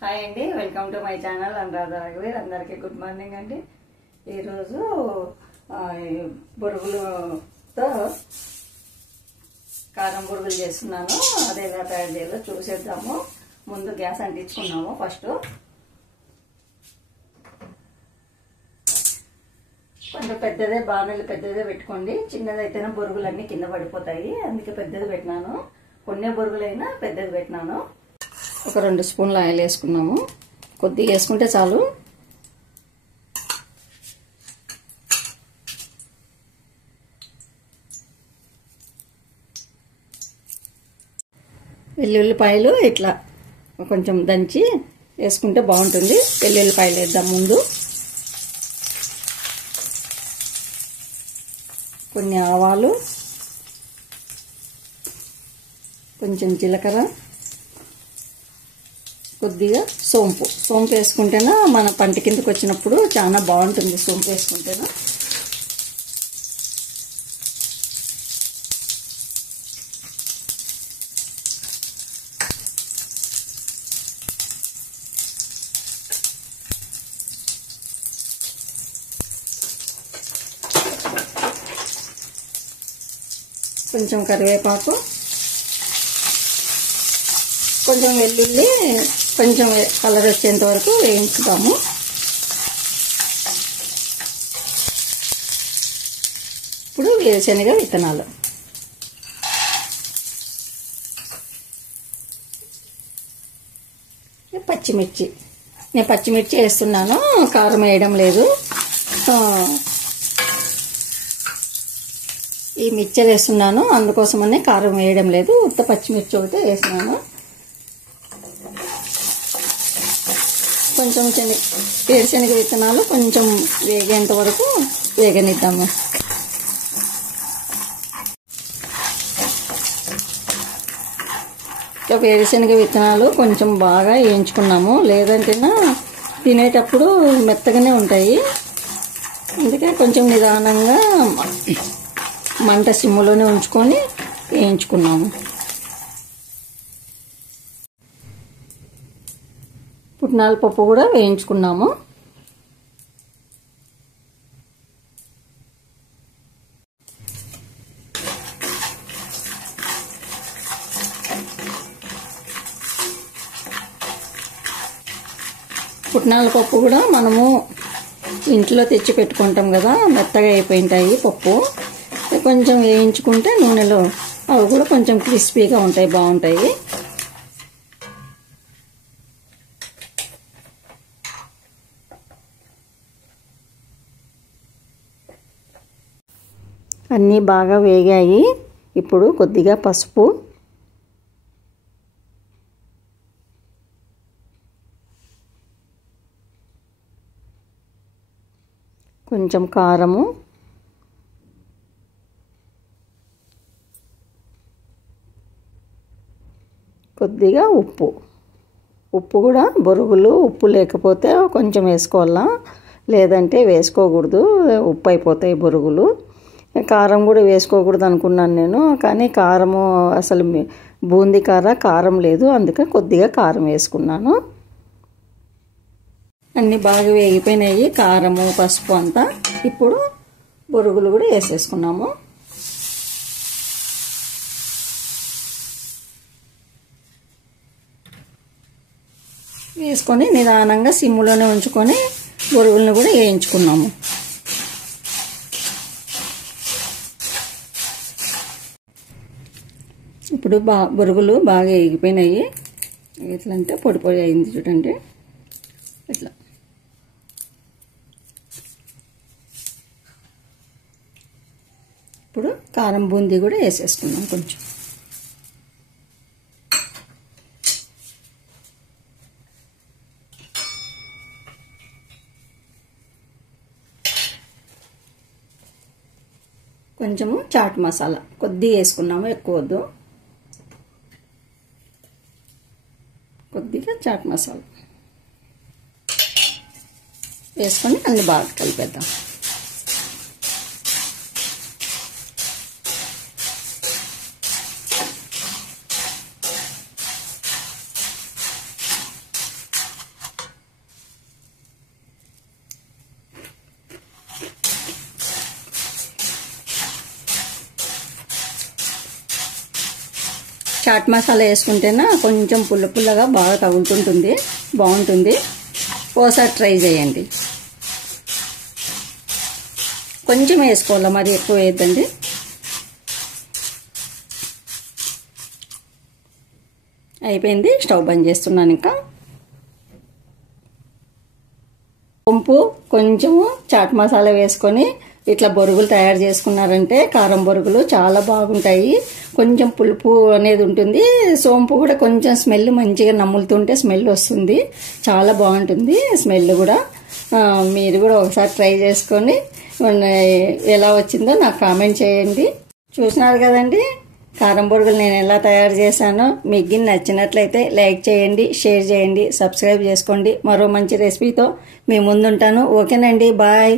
Hi అండి, welcome to my channel Anuradha రాఘవేర్. అందరికీ గుడ్ మార్నింగ్ అండి. ఈరోజు బొరుగులతో కారం బొరుగులు చేస్తున్నాను. అది ఎలా తయారు చేయాలో చూసేద్దాము. ముందు గ్యాస్ అంటించుకున్నాము. ఫస్ట్ కొంచెం పెద్దదే, బాణలు పెద్దదే పెట్టుకోండి. చిన్నదైతేనే బొరుగులన్నీ కింద పడిపోతాయి, అందుకే పెద్దది పెట్టినాను. కొన్ని బొరుగులైనా పెద్దది పెట్టినాను. ఒక 2 స్పూన్ల ఆయిల్ వేసుకున్నాము. కొద్దిగా వేసుకుంటే చాలు. వెల్లుల్లిపాయలు ఇట్లా కొంచెం దంచి వేసుకుంటే బాగుంటుంది. వెల్లుల్లిపాయలు వేద్దాం ముందు. కొన్ని ఆవాలు, కొంచెం జీలకర్ర, కొద్దిగా సోంపు వేసుకుంటేనా మన పంట కిందకి వచ్చినప్పుడు చాలా బాగుంటుంది. సోంపు వేసుకుంటేనా కొంచెం కరివేపాకు, కొంచెం వెల్లుల్లి కొంచెం కలర్ వచ్చేంత వరకు వేయించుతాము. ఇప్పుడు వేరుశనగ విత్తనాలు, పచ్చిమిర్చి. నేను పచ్చిమిర్చి వేస్తున్నాను, కారం వేయడం లేదు. ఈ మిక్చర్ వేస్తున్నాను, అందుకోసమనే కారం వేయడం లేదు. ఉత్త పచ్చిమిర్చి ఒకటి వేసినాను. కొంచెం వేరుశనగ విత్తనాలు కొంచెం వేగేంత వరకు వేగనిద్దాము. వేరుశనగ విత్తనాలు కొంచెం బాగా వేయించుకున్నాము, లేదంటేనా తినేటప్పుడు మెత్తగానే ఉంటాయి. అందుకే కొంచెం నిదానంగా మంట సిమ్ములోనే ఉంచుకొని వేయించుకున్నాము. పుట్నాల పప్పు కూడా వేయించుకున్నాము. పుట్నాల పప్పు కూడా మనము ఇంట్లో తెచ్చి పెట్టుకుంటాం కదా, మెత్తగా అయిపోయింటాయి పప్పు. కొంచెం వేయించుకుంటే నూనెలో అవి కూడా కొంచెం క్రిస్పీగా ఉంటాయి, బాగుంటాయి. అన్నీ బాగా వేగాయి. ఇప్పుడు కొద్దిగా పసుపు, కొంచెం కారము, కొద్దిగా ఉప్పు కూడా బొరుగులు ఉప్పు లేకపోతే కొంచెం వేసుకోవాలా, లేదంటే వేసుకోకూడదు, ఉప్పు అయిపోతాయి బొరుగులు. కారం కూడా వేసుకోకూడదు అనుకున్నాను నేను, కానీ కారము అసలు బూందీ కారం లేదు, అందుకే కొద్దిగా కారం వేసుకున్నాను. అన్నీ బాగా వేగిపోయినాయి, కారము పసుపు అంతా. ఇప్పుడు బొరుగులు కూడా వేసేసుకున్నాము. వేసుకొని నిదానంగా సిమ్ములోనే ఉంచుకొని బొరుగులను కూడా వేయించుకున్నాము. ఇప్పుడు బొరుగులు బాగా వేగిపోయినాయి. ఎట్లా అంటే పొడి పొడి అయింది చూడండి, ఇట్లా. ఇప్పుడు కారం బూందీ కూడా వేసేసుకున్నాం కొంచెం. కొంచెము చాట్ మసాలా కొద్దిగా వేసుకున్నాము, ఎక్కువ వద్దు. కొద్దిగా చాట్ మసాలా వేసుకొని అన్ని బాగా కలిపేద్దాం. చాట్ మసాలా వేసుకుంటేనే కొంచెం పుల్ల పుల్లగా బాగా తగులుతుంటుంది, బాగుంటుంది. ఓసారి ట్రై చేయండి. కొంచెం వేసుకోవాలి, మరి ఎక్కువ వేయద్దండి. అయిపోయింది, స్టవ్ బంద్ చేస్తున్నాను. ఇంకా సోంపు కొంచెము చాట్ మసాలా వేసుకొని ఇట్లా బొరుగులు తయారు చేసుకున్నారంటే కారం బొరుగులు చాలా బాగుంటాయి. కొంచెం పులుపు అనేది ఉంటుంది. సోంపు కూడా కొంచెం స్మెల్ మంచిగా నమ్ములుతుంటే స్మెల్ వస్తుంది, చాలా బాగుంటుంది స్మెల్ కూడా. మీరు కూడా ఒకసారి ట్రై చేసుకొని ఎలా వచ్చిందో నాకు కామెంట్ చేయండి. చూసినారు కదండి కారం బొరుగులు నేను ఎలా తయారు చేశానో. మీకు నచ్చినట్లయితే లైక్ చేయండి, షేర్ చేయండి, సబ్స్క్రైబ్ చేసుకోండి. మరో మంచి రెసిపీతో మీ ముందుంటాను. ఓకేనండి, బాయ్.